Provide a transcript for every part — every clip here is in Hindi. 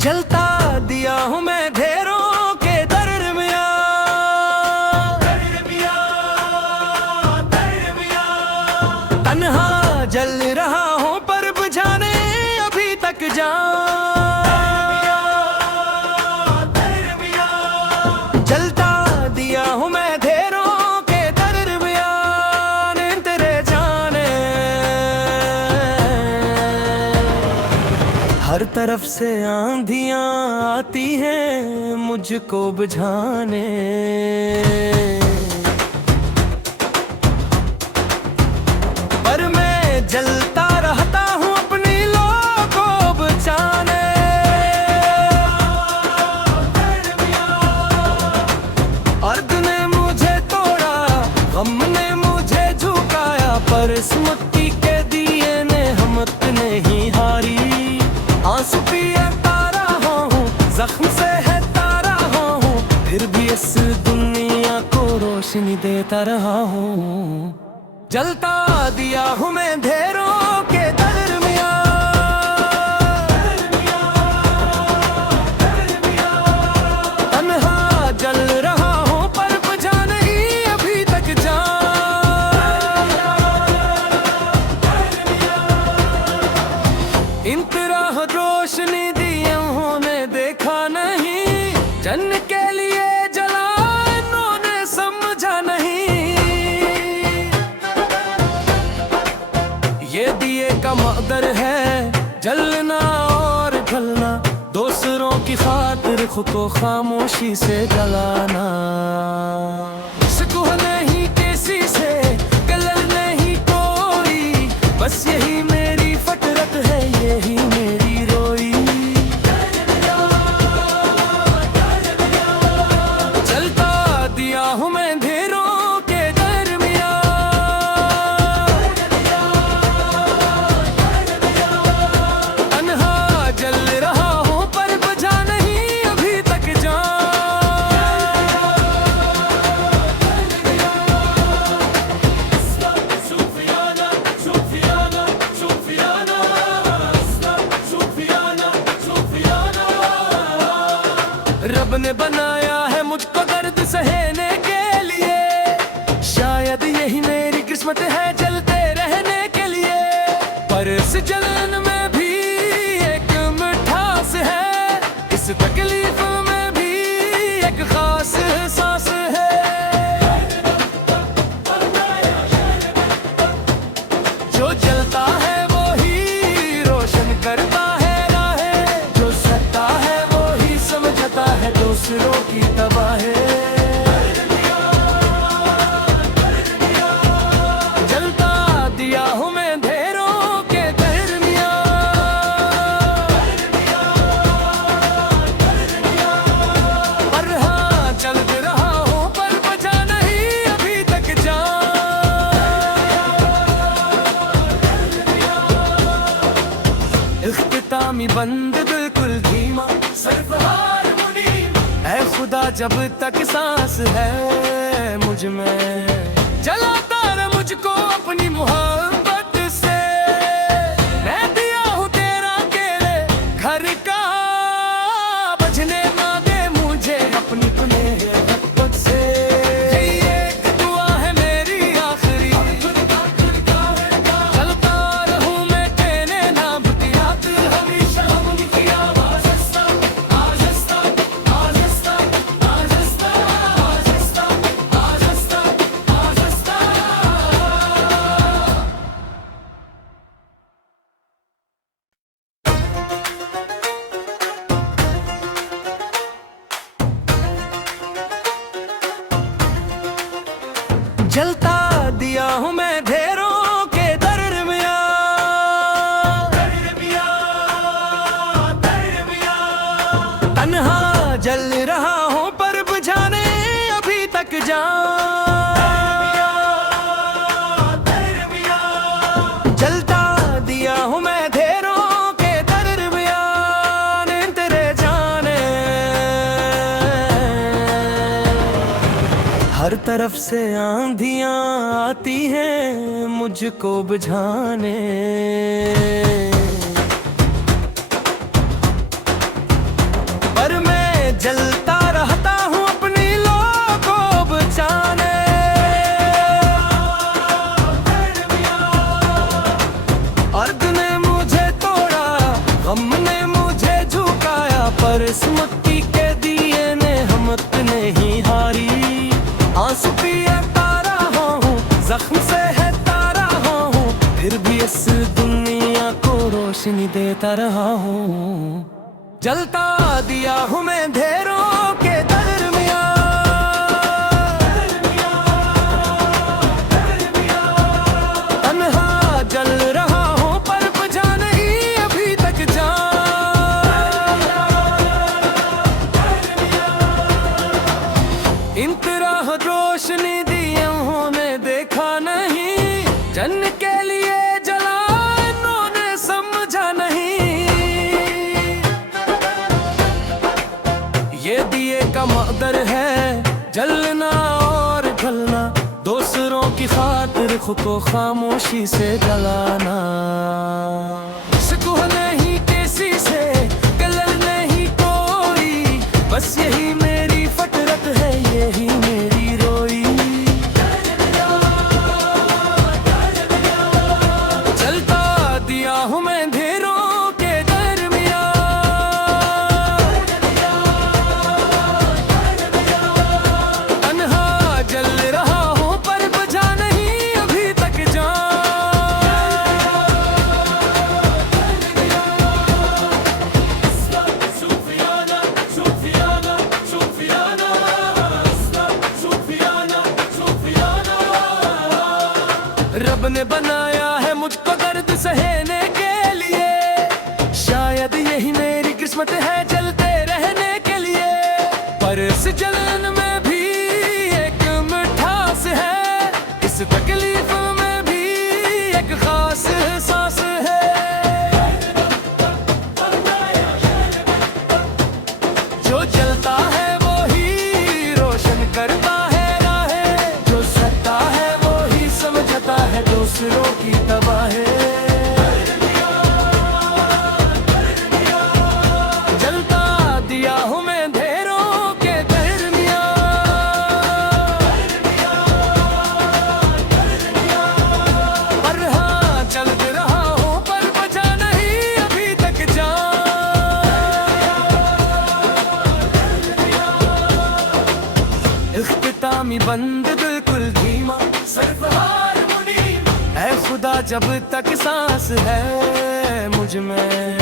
जलता दिया हूँ मैं ढेरों के दरमियाँ, तन्हा जल रहा हूँ पर बुझाने अभी तक जलता दिया हूँ मैं ढेरों के दरमियाँ तेरे जाने। हर तरफ से आंधियाँ आती हैं मुझको बुझाने, पर मैं जलता रहता हूँ अपनी लौ को बचाने। अर्द ने मुझे तोड़ा, गम ने मुझे झुकाया, पर इस मिट्टी के दिए ने हिम्मत नहीं हारी। आंसू पिएता रहा हूँ, जख्म से है तारा हूँ, फिर भी इस दुनिया को रोशनी देता रहा हूँ। जलता दिया हूँ मैं ढेरों के दरमियाँ, तन्हा जल रहा हूँ पर बुझा नहीं अभी तक इन तरह रोशनी दी उन्होंने देखा नहीं, जन्म के लिए जला इन्होंने समझा नहीं। ये दिए का मकदर है जलना और ढलना, दूसरों की खातिर खुद को खामोशी से जलाना। सुकून नहीं किसी से, कलर नहीं कोई, बस यही मेरी फतरत है, यही मेरी रोई। जलता दिया हूँ मैं ढेरों के दरमियाँ, तन्हा जल रहा हूँ पर बुझा नहीं अभी तक रब ने बनाया है मुझको दर्द सहने के लिए, शायद यही मेरी किस्मत है जलते रहने के लिए। पर इस जलन में भी एक मिठास है, इस तकलीफ में भी एक खास एहसास है। जो जलता है वो ही रोशन करता है राहें, जो सता है वो ही समझता है दूसरों की तबाही। जलता दिया हूँ मैं ढेरों के दरमियाँ, पर हाँ चल रहा हूँ पर बचा नहीं अभी तक इख्तितामी बंद बिल्कुल धीमा, सरफरार मुनीम, ऐ खुदा जब तक सांस है मुझ में, जलाता रह मुझको अपनी मोहब्बत से। मैं दिया हूँ तेरा अकेले घर का, बजने ना दे मुझे अपनी मोहब्बत से। ये एक दुआ है मेरी आखिरी, चलता रहूं मैं तेरे नाम की रात हमेशा। उनकी आवाज़ आहिस्ता आहिस्ता आहिस्ता आहिस्ता आहिस्ता आहिस्ता आहिस्ता। जलता दिया हूँ मैं ढेरों के दरमियाँ, तन्हा जल रहा हूँ पर बुझाने अभी तक जलता दिया हूँ मैं ढेरों के दरमियाँ तेरे जाने। हर तरफ से आंधियाँ आती हैं मुझको बुझाने, रोशनी देता रहा हूँ। जलता दिया हूँ मैं अंधेरों के दरमियाँ, तन्हा जल रहा हूँ पर बुझा नहीं अभी तक जान। इंतराह रोशनी दी उन्होंने देखा नहीं, जन के लिए जला इन्होंने समझा नहीं। ये दिए का मकदर है जलना और ढलना, दूसरों की खातिर खुद को खामोशी से जलाना। सुकून नहीं किसी से, कलर नहीं कोई, बस यही मेरी फतरत है, यही मेरी रोई। जलता दिया हूँ मैं अंधेरों के दरमियाँ, तन्हा जल रहा हूँ पर बुझा नहीं अभी तक रब ने बनाया है मुझको दर्द सहने के लिए, शायद यही मेरी किस्मत है जलते रहने के लिए। पर इस जलन में भी एक मिठास है, इस तकलीफ में भी एक खास एहसास है। जो जलता है वो ही रोशन करता है राहें, जो सत्ता है वो ही समझता है दूसरों की तबाही। जलता दिया हूँ मैं अंधेरों के दरमियाँ, पर हाँ चल रहा हूँ पर बचा नहीं अभी तक जान। इख्तितामी बंद बिल्कुल धीमा, सरफराज मुनीम, ऐ खुदा जब तक सांस है मुझ में,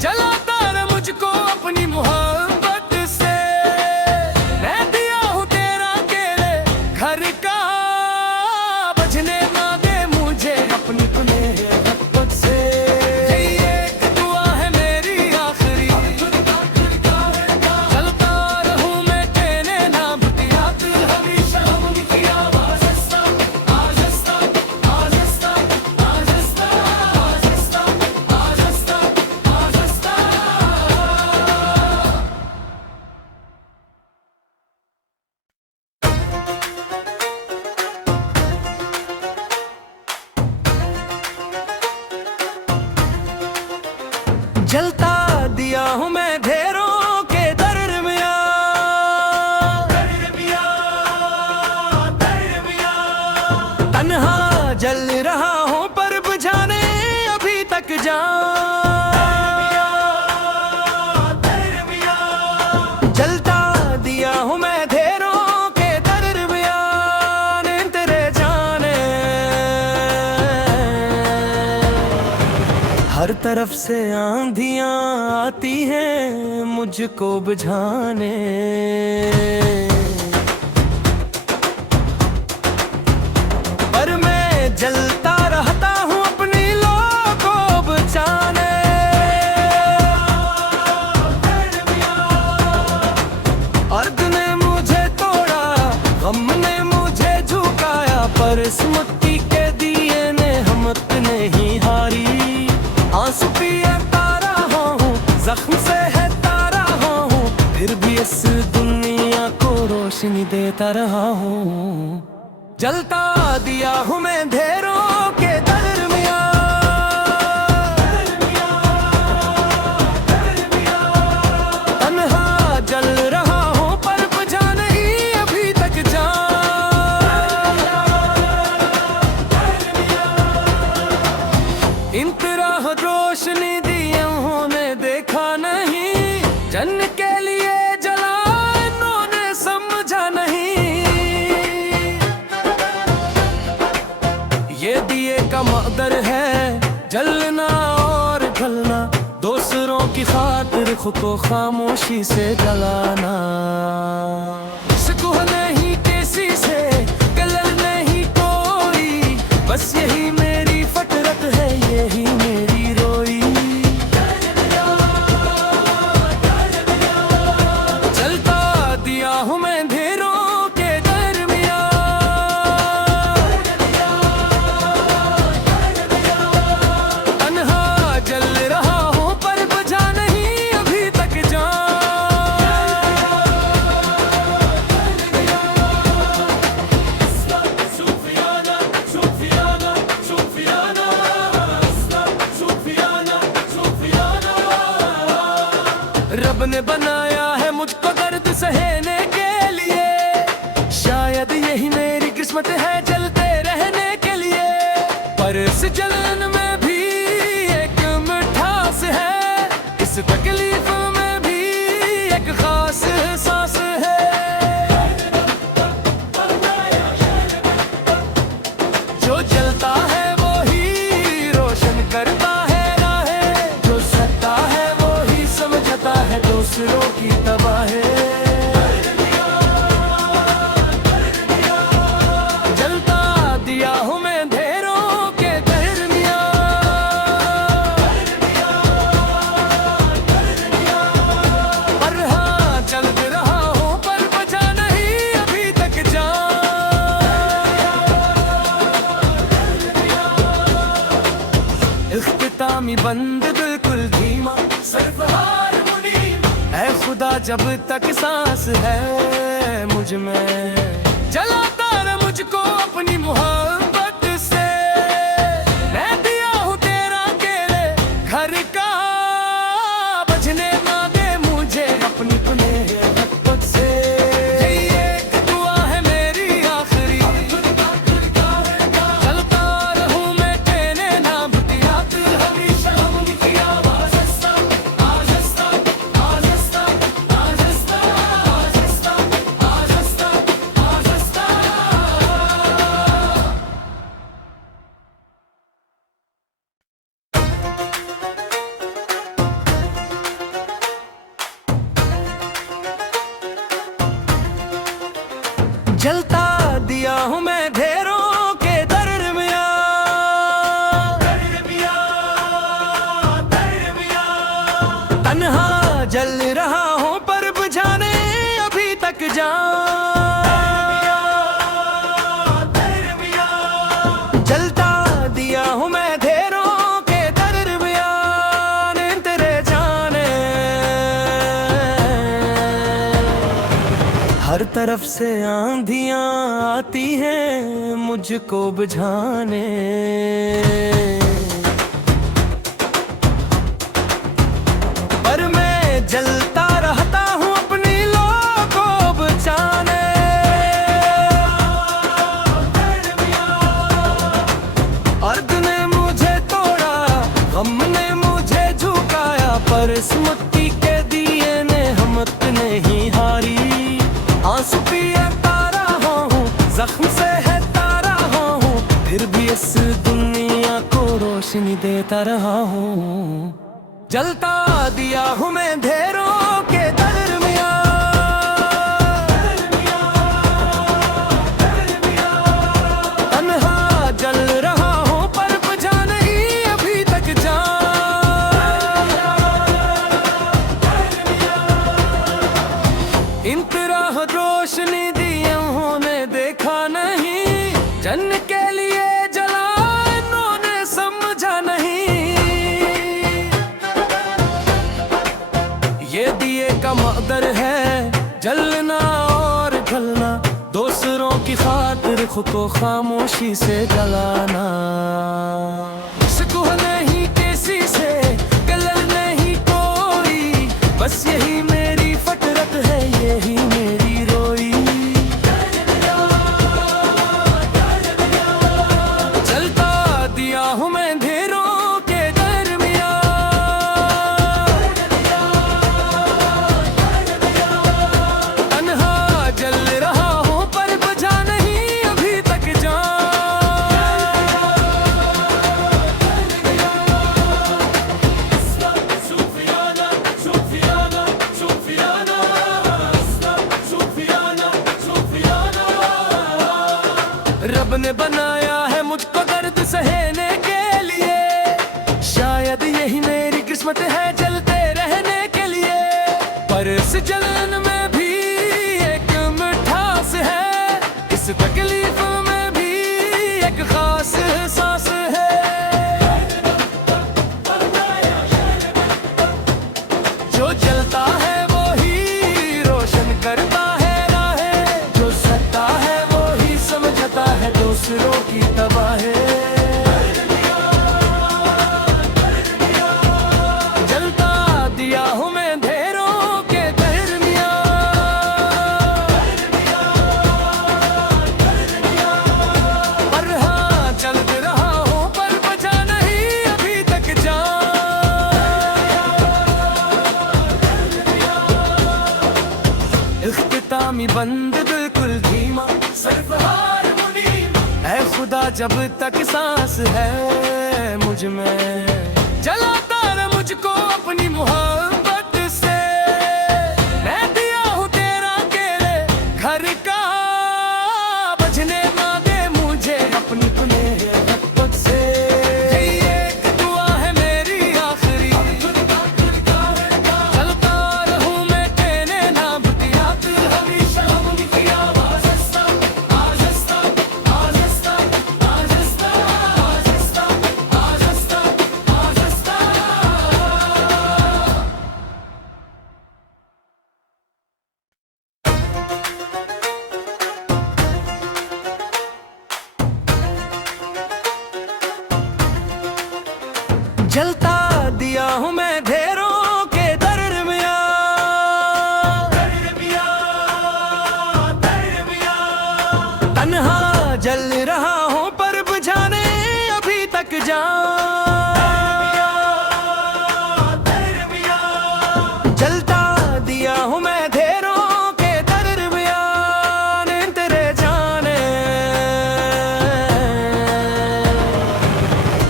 जलाता रह मुझको अपनी मोहब्बत से। मैं दिया हूँ तेरा अकेले घर का, बचने ना दे मुझे अपनी तुम्हें मोहब्बत से। यही एक दुआ है मेरी आखिरी, चलता रहूं मैं कहने ना बुतियात हमेशा उनकी आवाज़। जलता दिया हूँ मैं अंधेरों के दरमियाँ, तन्हा जल रहा हूँ पर बुझाने अभी तक जान। जलता दिया हूँ मैं अंधेरों के दरमियाँ, तेरे जाने हर तरफ से आंधियां आती हैं मुझको बुझाने। पर मैं जलता रहता हूँ अपनी लौ को बचाने। अर्द ने मुझे तोड़ा, गम ने मुझे झुकाया, पर इस मिट्टी के दिए ने हिम्मत नहीं हारी। आंसू पिएता रहा हूँ, जख्म से है तारा हूँ, फिर भी इस दुनिया को रोशनी देता रहा हूँ। जलता दिया हूँ मैं अंधेरों के दरमियाँ, तन्हा जल रहा हूँ पर बुझा नहीं अभी तक जान। इंतराह रोशनी दी उन्होंने देखा नहीं, जन के लिए जला इन्होंने समझा नहीं। ये दिए का मकदर है जलना और ढलना, की खातिर खुद को खामोशी से जलाना। सुकून नहीं किसी से, कलर नहीं कोई, बस यही मेरी फतरत है, यही मेरी रोई। जलता दिया हूँ मैं अंधेरों के दरमियाँ, तन्हा जल रहा हूँ पर बुझा नहीं अभी तक रब ने बनाया है मुझको दर्द सहने के लिए, शायद यही मेरी किस्मत है जलते रहने के लिए। पर इस जलन में भी एक मिठास है, इस तकलीफ में भी एक खास एहसास है। जो जलता है वो ही रोशन करता है राहें, जो सत्ता है वो ही समझता है दूसरों की तबाही। जलता दिया हूँ मैं अंधेरों के दरमियाँ, पर हाँ चल रहा हूँ पर बचा नहीं अभी तक इख्तितामी बंद बिल्कुल धीमा, सिर्फ हारमोनी है खुदा जब तक सांस है मुझ में। जलाता रह मुझको अपनी मोहब्बत से, मैं दिया हूँ तेरा अकेले घर का, बचने ना दे मुझे अपनी मोहब्बत से। ये एक दुआ है मेरी आखिरी, चलता रहूं मैं कहने ना बुतियात हमेशा उनकी आवाज़। जलता दिया हूँ मैं ढेरों के दरमियाँ, तन्हा जल रहा हूँ पर बुझाने अभी तक जलता दिया हूँ मैं ढेरों के दरमियाँ, तेरे जाने हर तरफ से आंधियां आती हैं मुझको बुझाने। पर मैं जलता रहता हूँ अपनी लो को बचाने। अर्द ने मुझे तोड़ा, गम ने मुझे झुकाया, पर इस मिट्टी के दिए ने हिम्मत नहीं हारी। आंसू पिएता रहा हूँ, जख्म से सहता रहा हूँ, फिर भी इस दुनिया को रोशनी देता रहा हूँ। जलता दिया हूँ मैं अंधेरों के दरमियाँ, तन्हा जल रहा हूँ पर बुझा नहीं अभी तक इन तरह रोशनी दी उन्होंने देखा नहीं, जन्नत के लिए जला इन्होंने समझा नहीं। ये दिए का मकदर है जलना और ढलना, दूसरों की खातिर खुद को खामोशी से जलाना। सुकून नहीं किसी से, कलर नहीं कोई, बस यही मेरी फतरत है, यही मेरी रोई। जलता दिया हूँ मैं अंधेरों के दरमियाँ, तन्हा जल रहा हूँ पर बुझा नहीं अभी तक सूफियाना रब ने बनाया है मुझको दर्द सहने के लिए, शायद यही मेरी किस्मत है जलते रहने के लिए। पर इस जलन में भी एक मिठास है, इस तकलीफ में भी एक खास सांस है। जो जलता है वो ही रोशन करता है राहें, जो सता है वो ही समझता है दूसरों की तबाही। जलता दिया हूँ मैं अंधेरों के दरमियां, पर हाँ चल रहा हूँ पर बचा नहीं अभी तक इख्तितामी बंद बिल्कुल धीमा, सरफहार मुनीम, ऐ खुदा जब तक सांस है मुझ में, जलाता रह मुझको अपनी मोहब्बत से। मैं दिया हूँ तेरा अकेले घर का, बजने मांगे मुझे अपनी मोहब्बत से। ये एक दुआ है मेरी आखिरी, चलता रहूं मैं कहने ना बुतियात हमेशा उनकी आवाज़ हंसता, आज हंसता, आज हंसता, आज हंसता, आज हंसता, आज हंसता, आज हंसता। जलता दिया हूँ मैं ढेरों के दरमियां, तन्हा जल रहा हूँ पर बुझाने अभी तक जलता दिया हूँ मैं ढेरों के दरमियां, तेरे जाने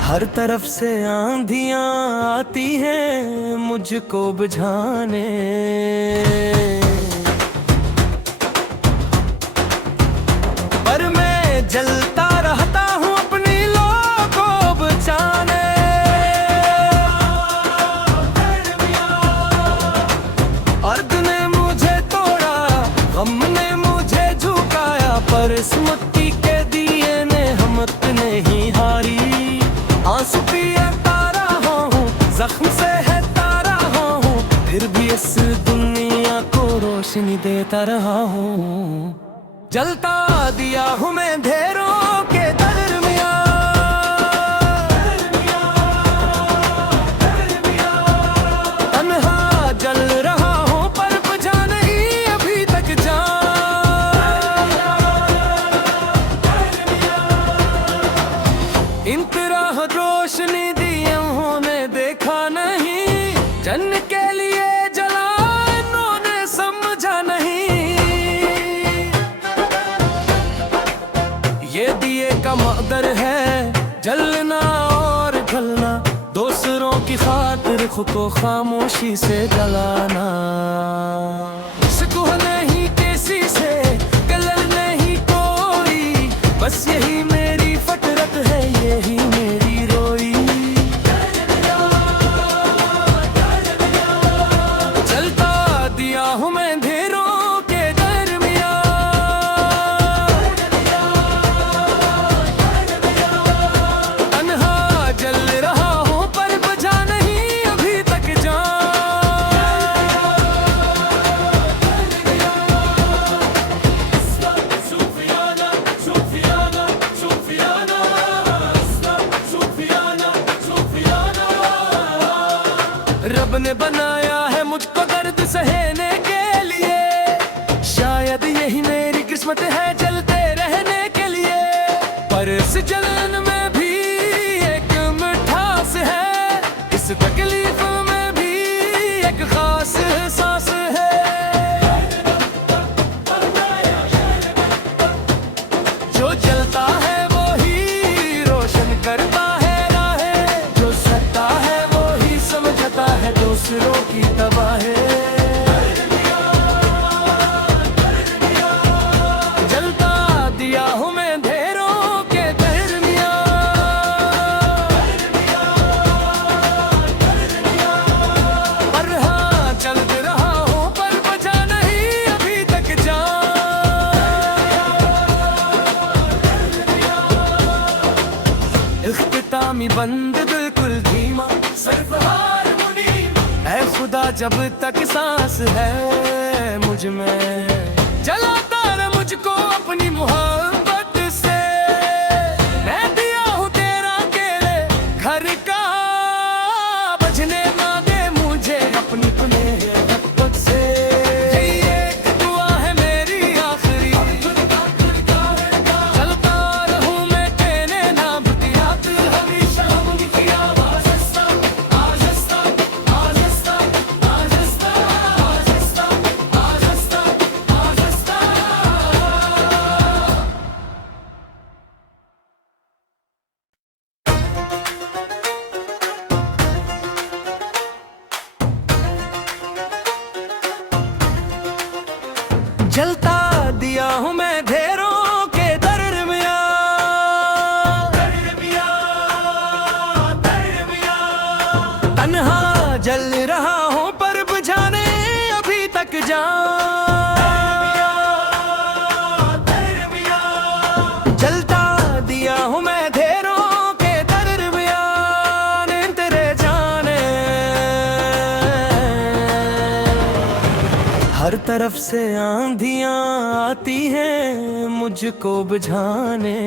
हर तरफ से आंधियां आती हैं मुझको बुझाने। पर मैं जलता रहता हूँ अपनी लो को बचाने। अर्द ने मुझे तोड़ा, गम ने मुझे झुकाया, पर इस मिट्टी के दिए ने हिम्मत नहीं हारी। आंसू पिए तारा हूँ, जख्म से है तारा हूँ, फिर भी इस दुनिया को रोशनी देता रहा हूँ। जलता दिया हूँ मैं अंधेरों के दरमियां, तन्हा जल रहा हूँ पर बुझा नहीं अभी तक इन तरह रोशनी दी उन्होंने देखा नहीं, जन के लिए जला इन्होंने समझा नहीं। ये दिए का मकदर है जलना और ढलना, दूसरों की खातिर खुद को खामोशी से जलाना। सुकून नहीं किसी से, कलर नहीं कोई, बस यही मेरी फतरत है, यही मेरी रोई। जलता दिया हूँ मैं अंधेरों के दरमियां, तन्हा जल रहा हूँ पर बुझा नहीं अभी तक रब ने बनाया है मुझको दर्द सहने के लिए, शायद यही मेरी किस्मत है जलते रहने के लिए। पर इस जलन में भी एक मिठास है, इस तकलीफ में भी एक खास सांस है। जो जलता है वो ही रोशन करता है राहें, जो सता है वो ही समझता है दूसरों की तबाही। जलता दिया हूँ मैं अंधेरों इख्तितामी बंद बिल्कुल धीमा सरफरार मुनीम, ऐ खुदा जब तक सांस है मुझ में, जलाता रह मुझको अपनी मोहब्बत से। मैं दिया हूँ तेरा अकेले घर का, बजने ना दे मुझे अपनी मोहब्बत से। ये एक दुआ है मेरी आखिरी, चलता रहूं मैं तेरे नाम की रात हमेशा। हम की आवाज़ आहिस्ता आहिस्ता आहिस्ता आहिस्ता आहिस्ता आहिस्ता आहिस्ता। जलता दिया हूँ मैं ढेरों के दरमियाँ, तन्हा जल रहा हूँ पर बुझाने अभी तक जलता दिया हूँ मैं ढेरों के दरमियाँ, तेरे जाने हर तरफ से आंधियां आती हैं मुझको बुझाने,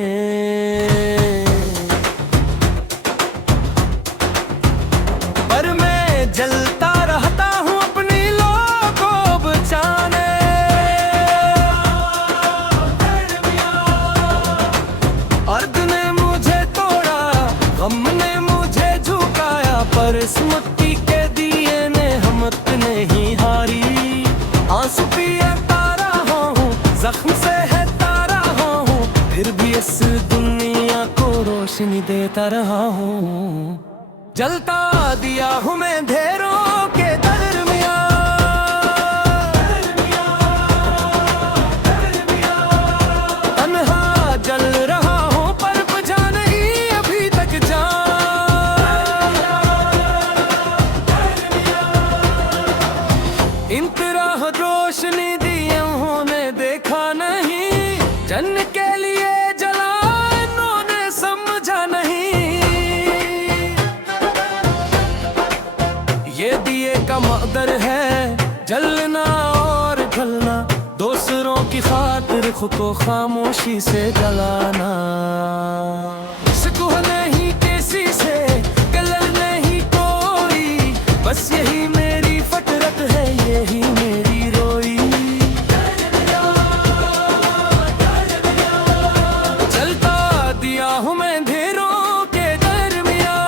पर मैं जलता रहता हूँ अपनी लो को बचाने। अर्द ने मुझे तोड़ा, गम ने मुझे झुकाया, पर इस मिट्टी के दिए ने हिम्मत नहीं हारी। आंसू पिए तारा हूँ, जख्म से है तारा हूँ, फिर भी इस दुनिया को रोशनी देता रहा हूँ। जलता दिया हूँ मैं ढेरों के दरमियाँ, तन्हा जल रहा हूँ पर बुझा नहीं अभी तक इंतराह रोशनी दी उन्होंने देखा नहीं, जन के लिए जला इन्होंने समझा नहीं। ये दिए का मकदर है जलना और ढलना, दूसरों की खातिर खुद को खामोशी से जलाना। सुकून नहीं किसी से, कलर नहीं कोई, बस यही मेरी फतरत है, यही मेरी रोई। जलता दिया हूँ मैं ढेरों के दरमियाँ,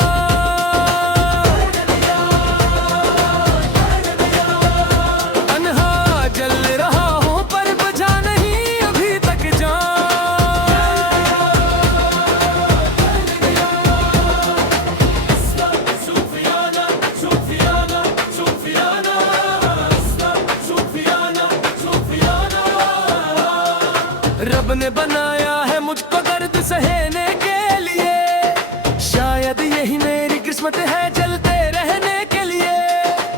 तन्हा जल रहा हूँ पर बुझा नहीं अभी तक रब ने बनाया है मुझको दर्द सहने के लिए, शायद यही मेरी किस्मत है जलते रहने के लिए।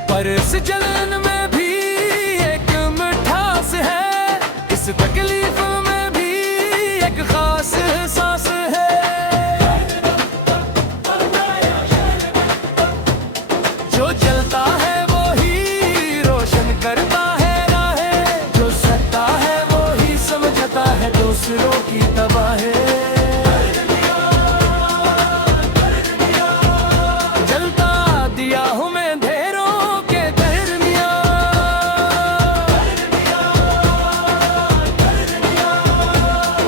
पर इस जलन में भी एक मिठास है, इस तकलीफ में भी एक खास एहसास है। जो जलता है वो ही रोशन करता है राहें, जो सता है वो ही समझता है दूसरों की तबाही। जलता दिया हूँ मैं ढेरों के दरमियाँ,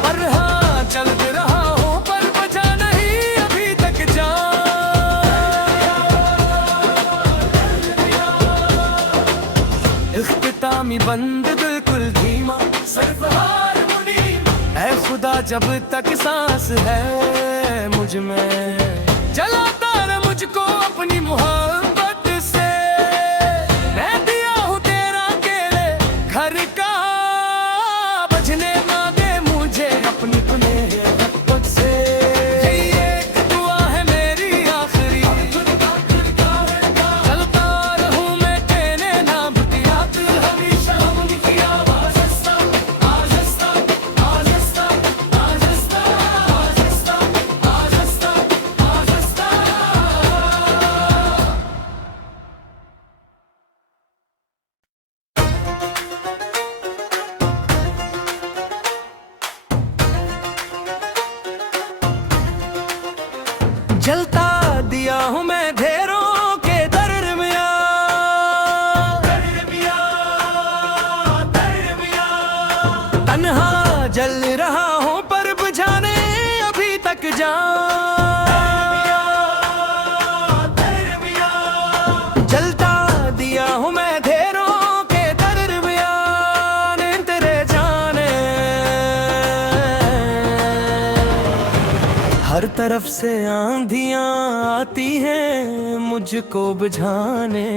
पर हाँ चल रहा हूँ पर बचा नहीं अभी तक इख्तितामी बंद बिल्कुल धीमा सरफरार मुनीम, ऐ खुदा जब तक सांस है मुझ में, जलाता रह मुझको अपनी मोहब्बत से। मैं दिया हूँ तेरा अकेले घर का, बजने ना दे मुझे अपनी मोहब्बत से। ये एक दुआ है मेरी आखिरी, चलता रहूं मैं तेरे नाम की रात हमेशा। हम की आवाज़ आहिस्ता आहिस्ता आहिस्ता आहिस्ता आहिस्ता आहिस्ता आहिस्ता। जलता दिया हूँ मैं ढेरों के दरमियाँ, तन्हा जल रहा हूँ पर बुझाने अभी तक जलता दिया हूँ मैं ढेरों के दरमियाँ तेरे जाने। हर तरफ से आंधियाँ आती हैं मुझको बुझाने,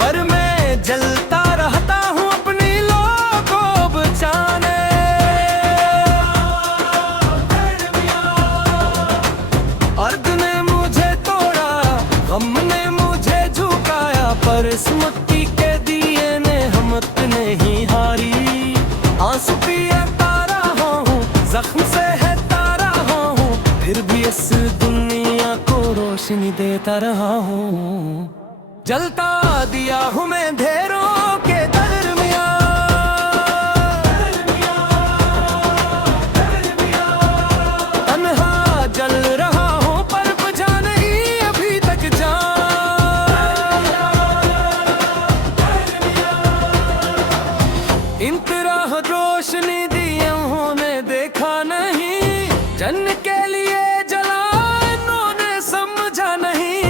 पर मैं जलता रहता हूँ अपनी लौ को बचाने। अर्द ने मुझे तोड़ा, गम ने मुझे झुकाया, पर इस मिट्टी के दिए ने हिम्मत नहीं हारी। आंसू पिए तारा हूँ, जख्म से है तारा हूँ, फिर भी इस दुनिया को रोशनी देता रहा हूँ। जलता दिया हूँ मैं ढेरों के दरमियाँ, तन्हा जल रहा हूँ पर बुझा नहीं अभी तक इंतराह रोशनी दी उन्होंने देखा नहीं, जन के लिए जला इन्होंने समझा नहीं।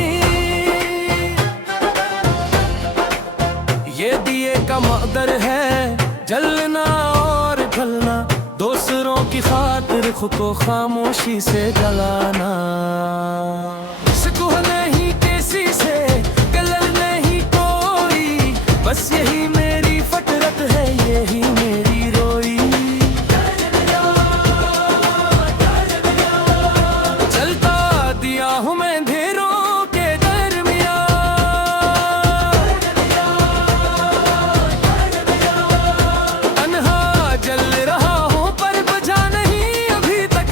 ये दिए का मकदर है जलना और ढलना, दूसरों की खातिर खुद को खामोशी से जलाना। सुकून नहीं किसी से, कलर नहीं कोई, बस यही मेरी फतरत है, यही मेरी रोई। जलता दिया हूँ मैं ढेरों के दरमियाँ, तन्हा जल रहा हूँ पर बुझा नहीं अभी तक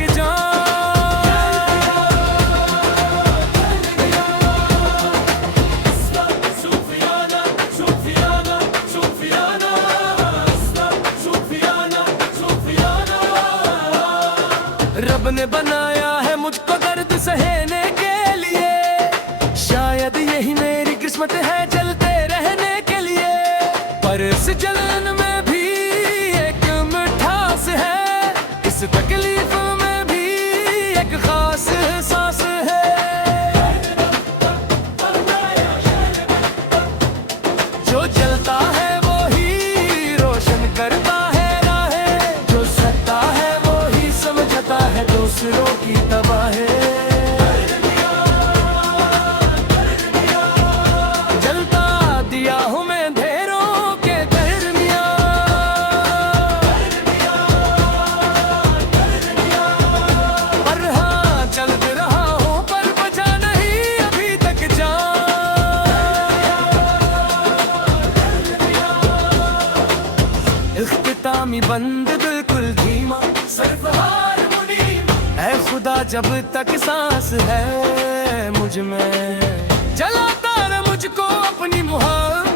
रब ने बनाया है मुझको दर्द सहने के लिए, शायद यही मेरी किस्मत है जलते रहने के लिए। पर इस जलन में भी एक मिठास है, इस तकलीफ में भी एक खास एहसास है। जो जलता है वो ही रोशन करता है राहें, जो सकता है वो ही समझता है दूसरों की तबाही। जलता दिया हूँ मैं ढेरों के दरमियाँ, पर हाँ चल रहा हूँ पर बचा नहीं अभी तक इख्तितामी बंद बिल्कुल धीमा, सरफराज मुनीम, ऐ खुदा जब तक सांस है मुझ में, जलाता रह मुझको अपनी मोहब्बत।